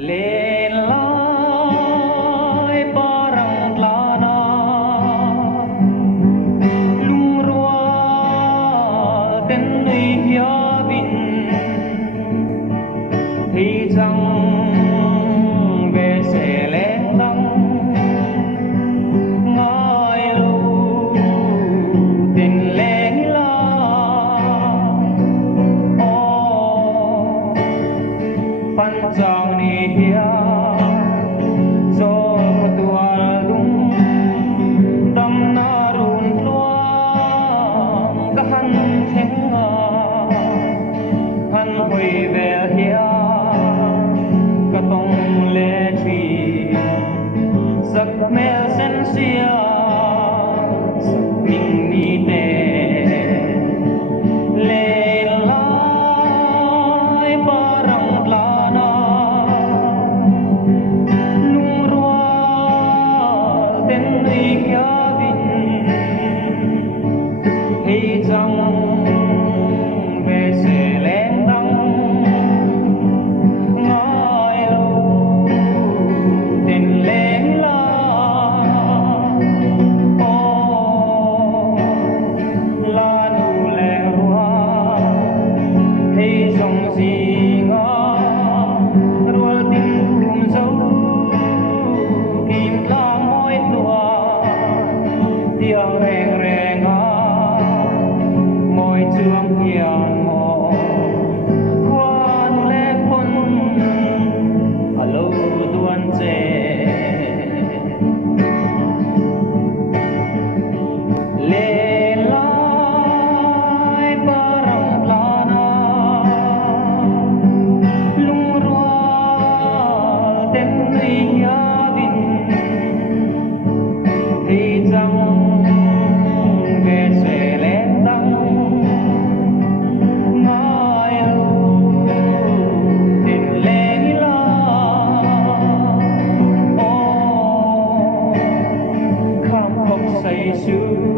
lên lai parang plana lung rua tên nuôi hia vin thì rằng về sẽ lên đăng ngài lu tên lên la ô pan chang ni hia zo tual lung dam na run tuang ka han theng a han hoi ve hia ka tong le thi sak me sen sia min ni te le lai parang plana lung rua tên nuôi hia vin thì rằng về sẽ lên đăng ngài lu tên lên la ô la nu lên hoa thì dòng gì ngõ rùa tình cùng dấu kim la môi tua tiếng reng reng môi trường hiền mộ quan lệ quân alo tuan che lên lai parang plana lung rua tên nuôi hia vin thì rằng về sẽ lên đăng ngài lu tên lên la ô kham khóc say sưa